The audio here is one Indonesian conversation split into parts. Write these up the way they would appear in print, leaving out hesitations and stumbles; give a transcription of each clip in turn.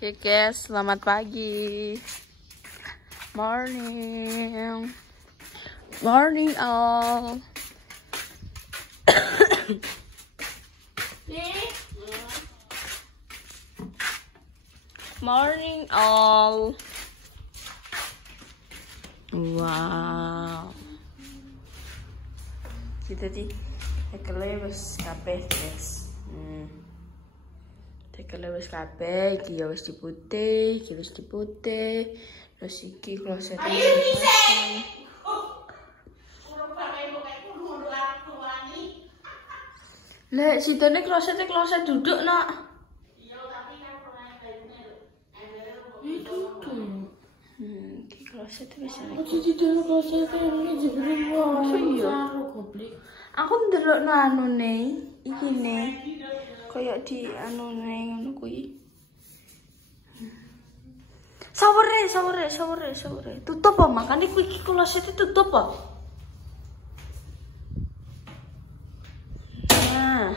Oke guys, selamat pagi. Morning. Morning all. Morning all. Wow. Kita di tekele wis kabeh guys. Tekele wis kabeh, iki ya wis diputih, iki wis diputih. Terus iki klosete wis lek sitone klosete kloset duduk nak. Iya, tapi kan itu tuh. Iki kloset wis ana. Kok sitone klosete iki jebule wae. Iya. Aku ndelokno anune, iki ne. Kayak di anune ngono kuwi. Sawere. Tutup apa makane kuwi iki klosete tutup apa? Nah,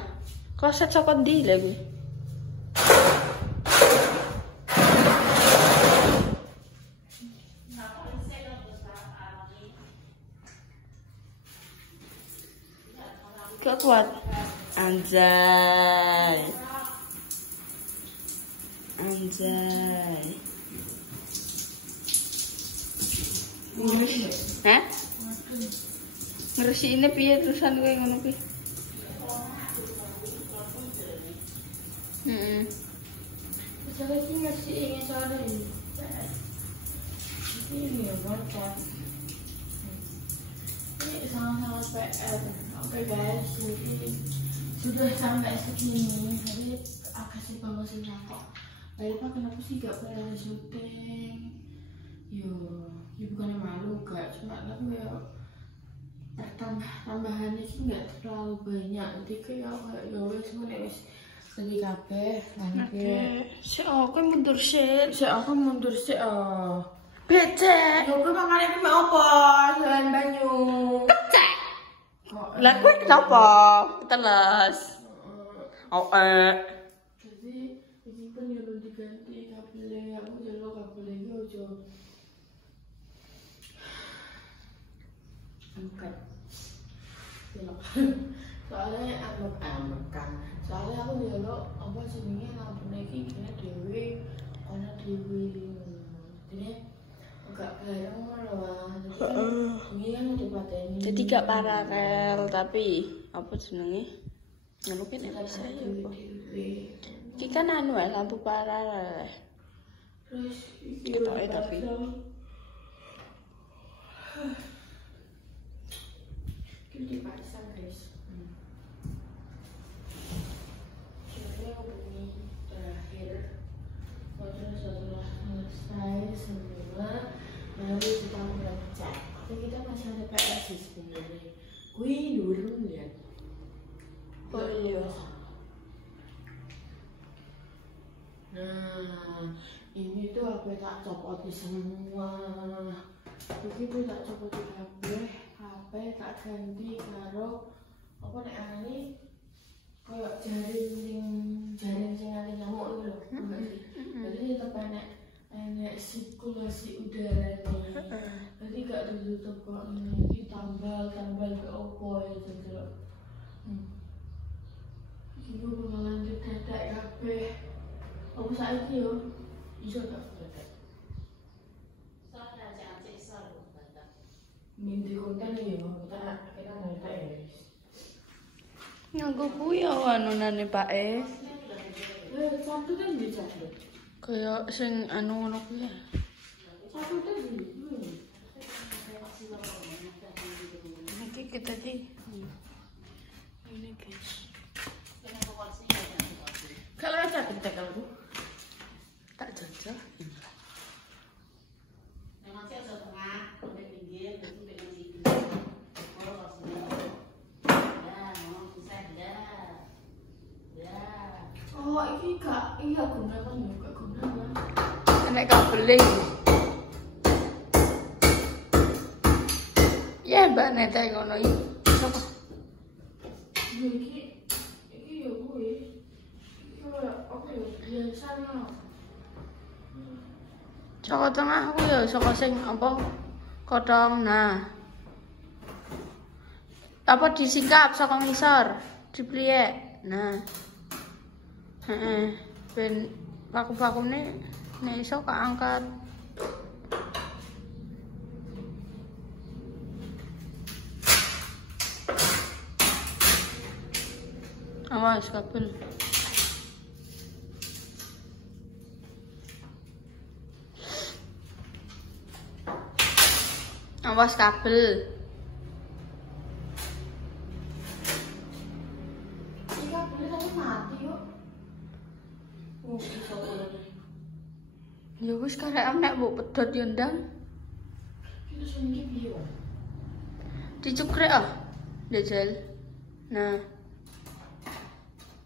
kloset saka ndi lha kuwi? Gak kuat. Anjay. Hah? Ngeresiki piye terusan kowe ngono kuwi? Coba sih ngeresiki sore iki. Ini ya bocah. Ini sama-sama PR. Oke guys, jadi sudah sampai segini. Jadi agak sih bangun sih kok. Dari Pak kenapa sih gak pernah syuting? Yo bukannya malu gak, cuma tapi ya tambahannya sih nggak terlalu banyak. Jadi kayak ya wes mulai wes lagi kabeh nanti. Si aku mundur sih. Becek. Yo kowe makane iki mau apa? Selain banyu. Becek. Lah kowe kenapa? Teles. Jadi ini pun yo diganti kabelnya. Aku jelo kabelnya ojo. Angkat. Soalnya ambek-ambekan. Soalnya aku jelo apa jenenge lampune iki kene dhewe ana dhewe. Jadi gak bareng loh. Ini kan udah pateni. Jadi gak paralel tapi apa jenenge? Ngono ki nek bisa ya apa? Iki kan anu lampu paralel. Terus iki tapi ini dipasang guys. Jadi ini terakhir. Setelah selesai semua, baru kita ngecat. Tapi kita masih ada PR sih sebenarnya. Wih, dulu lihat. Oh iya. Nah, ini tuh aku tak copot semua. Begitu tak copot kabeh, tak ganti karo apa nek arane kayak jaring sing ane nyamuk lho. Jadi tetep enek sirkulasi udara nih. Jadi gak ditutup kok ini tambal ke opo ya gitu. Ibu bakalan didadak kabeh. Apa saiki yo? Iso gak dadak? Soalnya jangan sesar dadak. Mindi konten yo, kita dadak ya. Nganggo kuwi ya anunane Pak E. Satu kan bisa. Kayak sing anu ngono kuwi. Satu kan nanti kita di ini guys. Kalau ada kita kalau tak jajah. Memang sih ada tengah, ada pinggir, itu dengan sini. Oh, ini kak, iya gunakan juga gunakan. Enak kabel. Ya mbak nete ngono iki. Sapa? Iki yo kuwi. Iki apa yo biasa no. Saka tengah aku ya saka sing apa kodhong. Nah. Apa disingkap saka ngisor, dipliek. Nah. Ben paku-pakune nek iso keangkat. Awas kabel. Awas kabel. Ini kabelnya tadi mati yuk. Ya wis karek nek mbok pedhot yo ndang. Kita sing iki piye, Wak? Dicukrek ah. Ndajal. Nah.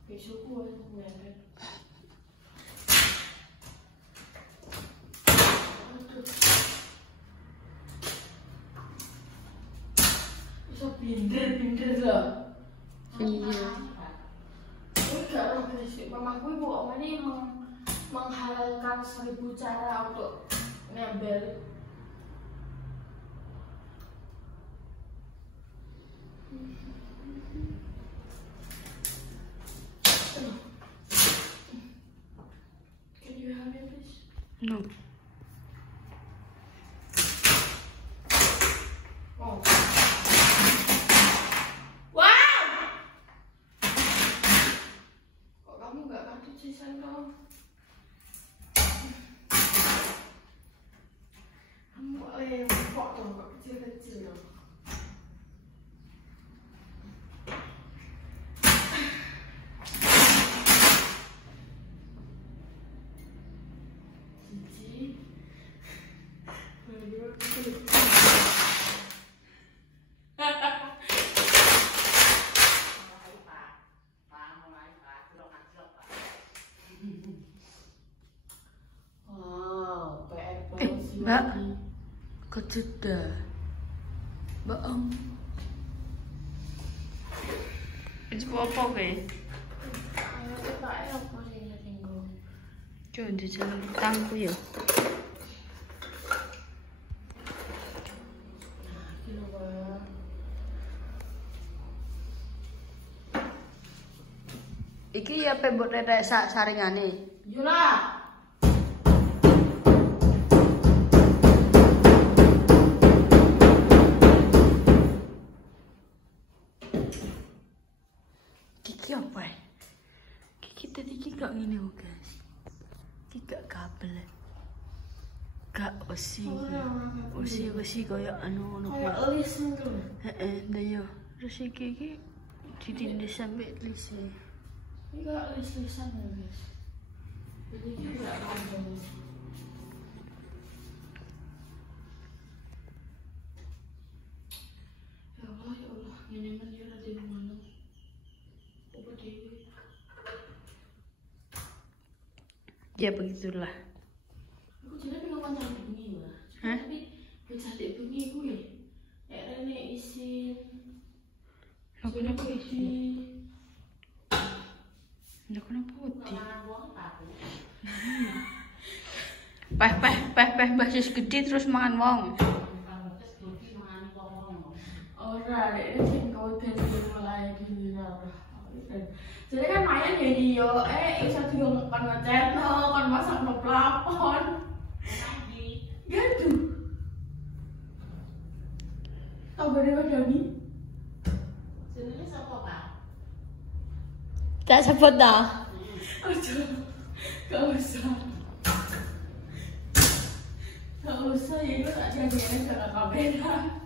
Besok kuwi ngene. Iso binder lho. Iya. Enggak lah guys, mamaku ibu omane menghalalkan 1000 cara untuk nembel. Can you have it, please? No. Oh. Kecil-kecil loh. Wow, PR polisi Mbak, lagi. kejeda. Mbak itu apa kowe? Pak apa sih tinggal? Coba dijalan tangku ya. Iki ya pembok tetek saringane. Yolah. Kiki apa? Kiki tadi gak ngene kok, guys. Kiki gak kabel. Gak osi. Osi koyo anu ngono. Kayak lis ngono. Heeh, ndak yo. Terus iki ditindih sampai lise. Ini kayak lis-lisan ya, guys. Jadi ini enggak kabel. Ya Allah, ini men yo ada di mana? Apa dewe? Ya begitulah. Aku jadi pengen ngomong bengi lah. Hah? Tapi becalik bengi kuwi. Nek rene isin. Lho kenapa isi? Lho kenapa putih? Peh basis gede terus mangan wong. Ora, ini sing kau dari mulai gini lah. Jadi kan main jadi yo, iso juga kan ngechat no, kan masak no plafon. Lagi. Gitu. Tahu berapa Dami? Sebenarnya siapa Pak? Tak sebut dah. Aduh, gak usah. Gak usah, ya itu tak jadi cara kamera.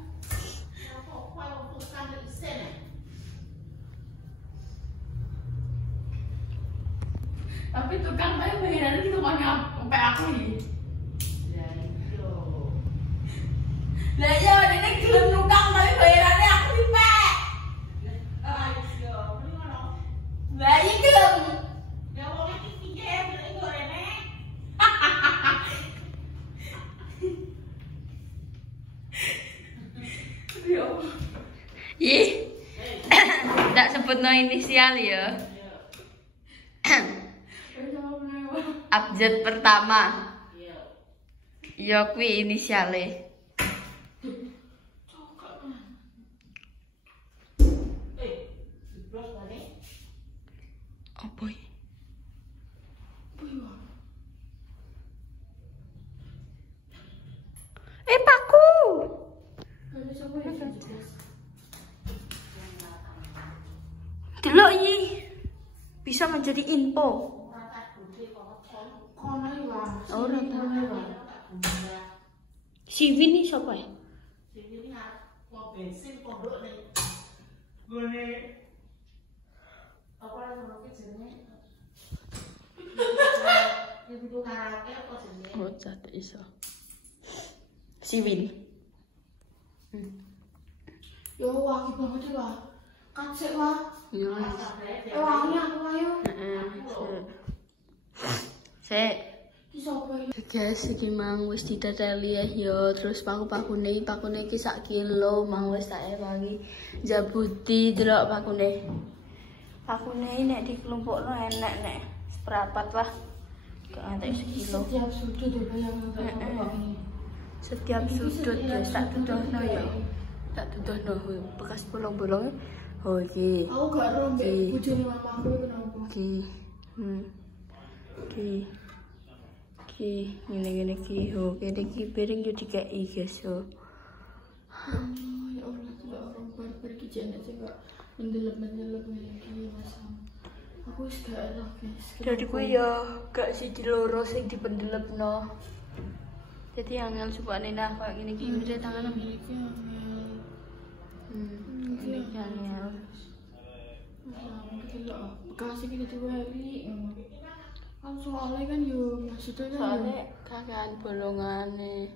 Tapi tukang saya bayarannya gitu mau nyampe aku nih. Lah iya, ini gelem tukang tapi bayarannya aku dipek. Lah iya gelem. Ya wong iki pikir iki gorene. Ih. Tak sebut no inisial ya. Abjad pertama. Ya kuwi inisiale. Apa iki? Paku. Delok iki. Bisa menjadi info. Ora tahu. Si Vini siapa ya? Si Vini mau bensin pondok nih. Gone apa namanya jenenge? Ibu karate apa jenenge? Bocah tak iso. Si Vini. Yo wangi banget ya, Kacek wah. Yo. Wangi aku ayo. Guys, iki mang wis didadali ya, terus pakune iki sak kilo, mang wis tak ewangi jabuti delok pakune. Pakune nek dikelompokno enak nek seperapat lah. Gak antek sekilo. Setiap sudut ya bayang. Setiap sudut ya tak tuduhno ya. Tak tuduhno bekas bolong-bolong. Oh iki. Aku gak ero mbek bojone mamaku kenapa. Ngene iki ho kene iki piring yo dikeki guys yo. Ya Allah tidak orang barbar iki jane sing kok mendelep-mendelep iki Mas. Aku wis gak enak guys. Jadi kuwi yo gak siji loro sing dipendelepno. Jadi angel supane nah koyo ngene iki wis tangan iki angel. Ini angel. Bekas iki diwewi. Kan soalnya kan yo maksudnya kan soalnya kakean bolongane.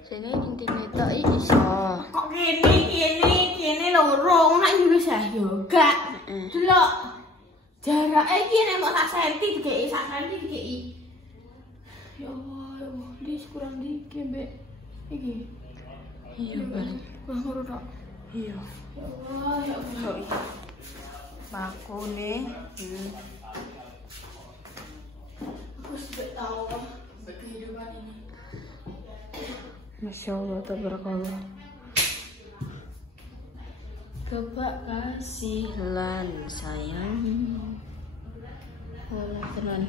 Sini intine tok iki iso. Kok kene loro nek iki wis yo gak. Delok. Jarake iki nek mok sak senti dikeki. Ya Allah, dis kurang dikit mbek iki. Iya, Bang. Wah, ngono tok. Iya. Ya Allah, ya Allah. Pakune. Aku sudah tahu kehidupan ini. Masya Allah, tabarakallah. Coba kasih lan sayang. Oh, tenan.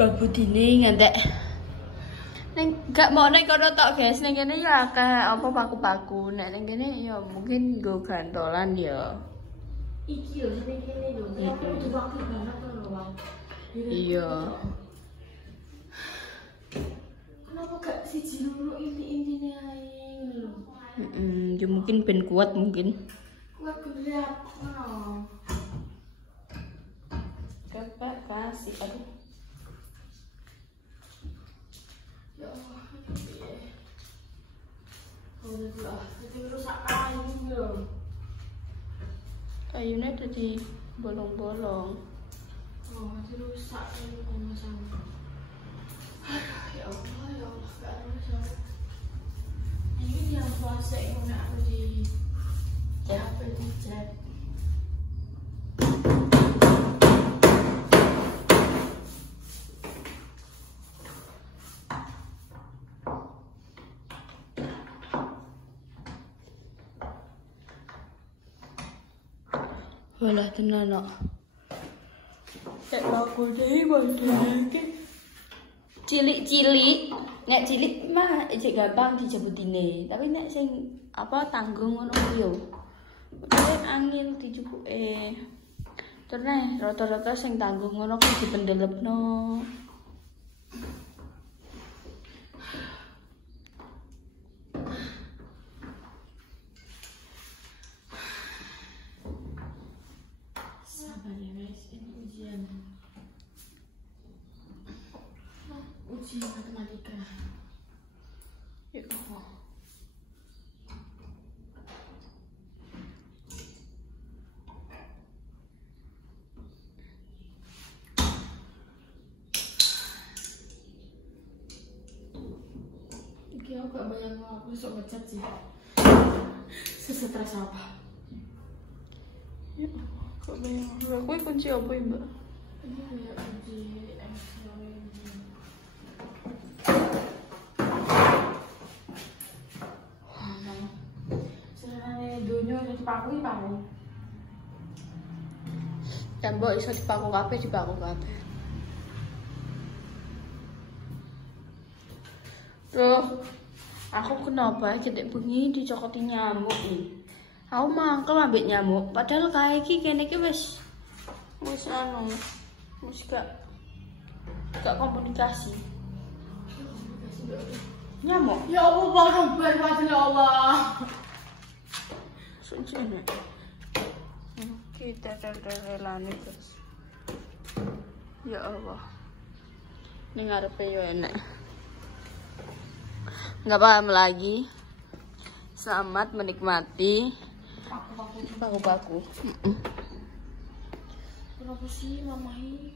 Babu dini ngantek. Neng gak mau nek kono tok guys, ning kene ya akeh apa paku-paku. Nek ning kene ya mungkin nggo gantolan ya. Iki lho sing kene lho. Aku diwakil banget lho, Bang. Iya. Kenapa gak siji loro inti-intine ae lho. Ya mungkin ben kuat mungkin. Kuat gelap ngono. Coba kasih aduh. Ya Allah. Udah, jadi rusak kayu lho. Kayunya jadi bolong-bolong. Oh, jadi rusak kayu sama-sama. Ya Allah, gak rusak. Ini yang puasa yang aku di capek di cat. Walah tenan kok. Nek lagu iki iki cilik-cilik, nek cilik mah cek gampang dijebutine, tapi nek sing apa tanggung ngono kuwi yo. Dhewe angin dicukuke. Terus rata-rata sing tanggung ngono kuwi dipendelepno. Ujian matematika. Ya Allah. Iki aku gak bayang aku besok ngecat sih. Sesetres apa? Ya, kok bayang aku kunci apa ya, Mbak? Ini kayak uji Excel ini. Sebenarnya dunia udah dipakai pakai. Tembok iso dipaku kabeh. Loh, aku kenapa cetek bengi dicokoti nyamuk nih? Aku mangkel ambek nyamuk, padahal kae iki kene iki wis anu, wis gak komunikasi. Nyamuk. Ya Allah, Akbar, ya Allah. Suncene. Kita terelane guys. Ya Allah. Ning ngarepe yo enak. Nggak paham lagi. Selamat menikmati paku-paku. Kenapa sih mamahi?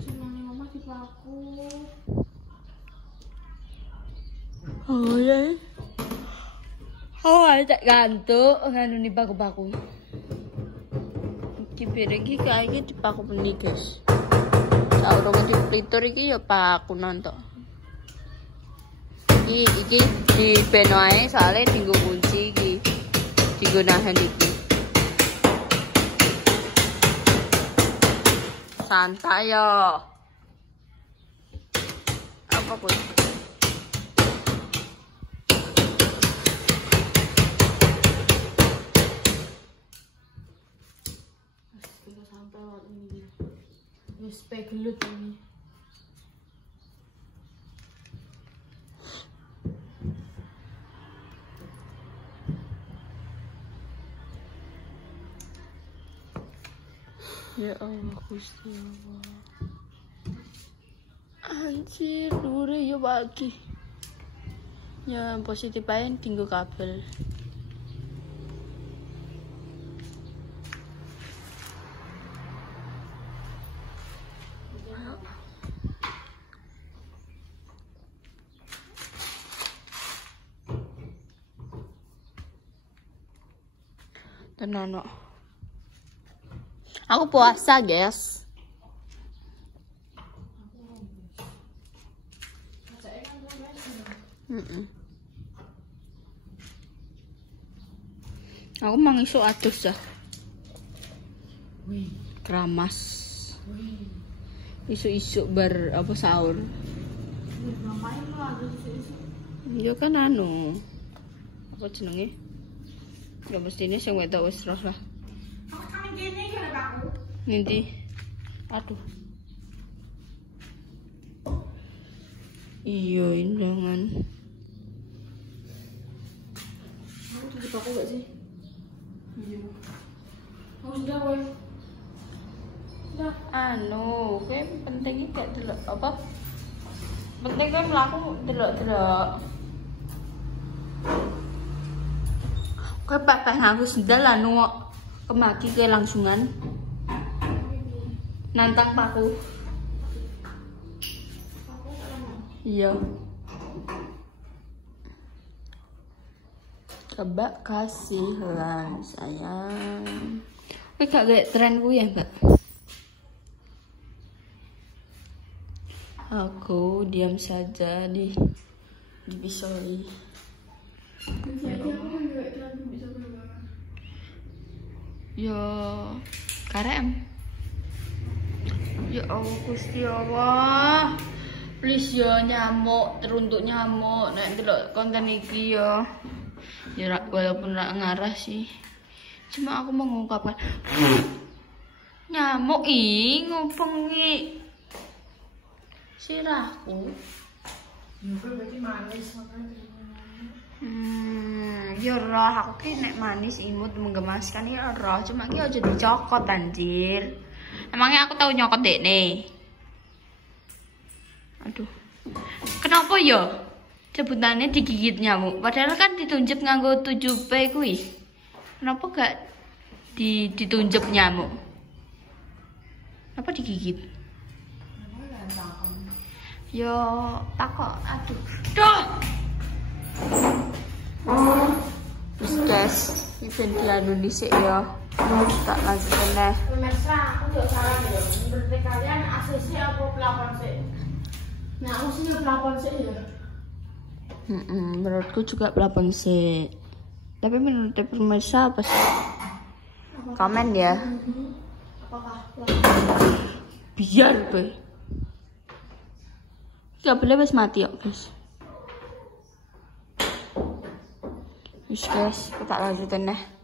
Senangnya mama dipaku. Oh ya. Oh ada gantuk nganu ni paku-paku. Iki piring iki kae iki dipaku beni guys. Saurunge diplitur iki ya paku nonton. Iki di beno ae soalnya dinggo kunci iki. Digunakan iki. Santai yo. Apa pun. Kita sampai waktu ini. Wis pegelut ini. Ya Allah, Gusti Allah. Anjir, dure yo bagi. Ya positif aja tinggal kabel. Tenan kok. Aku puasa, guys. Aku mangisuk adus ya. Keramas. Isuk-isuk bar apa sahur. Ya kan anu. Apa jenenge? Ya mestine sing wedok wis terus lah. Nanti, aduh, iya indangan. Kamu tutup aku gak sih? Iya. Kamu sudah woi. Sudah. Anu, kayak pentingnya kayak delok apa? Penting kayak melaku delok. Kayak pepeh aku sendal anu kemaki kayak langsungan. Nantang paku. Iya. Coba kasihlah sayang. Gak kayak tren gue ya, Mbak. Aku diam saja di bisoi. Yo, karem. Ya Allah, Gusti Allah. Please yo nyamuk, teruntuk nyamuk. Nek delok konten iki yo. Ya walaupun rak ngarah sih. Cuma aku mengungkapkan nyamuk ngupengi sirahku. Ya berarti manis Ya roh aku ki nek manis imut menggemaskan ya roh. Cuma ki aja dicokot anjir. Emangnya aku tahu nyokot dek nih. Aduh. Kenapa ya? Sebutannya digigit nyamuk. Padahal kan ditunjuk nganggo 7P kuwi. Kenapa gak ditunjuk nyamuk? Kenapa digigit? Yo, takok. Aduh. Duh. Terus guys, iki dianu dhisik ya. Tak lanjutin deh. Pemirsa, aku juga salah ya. Menurut kalian ACC apa pelapon sih? Nah, aku sih pelapon sih ya. Menurutku juga pelapon sih. Tapi menurut pemirsa apa sih? Komen ya. Apakah Biar be. Gak boleh wis mati yuk guys. Wis guys, kita lanjutin deh.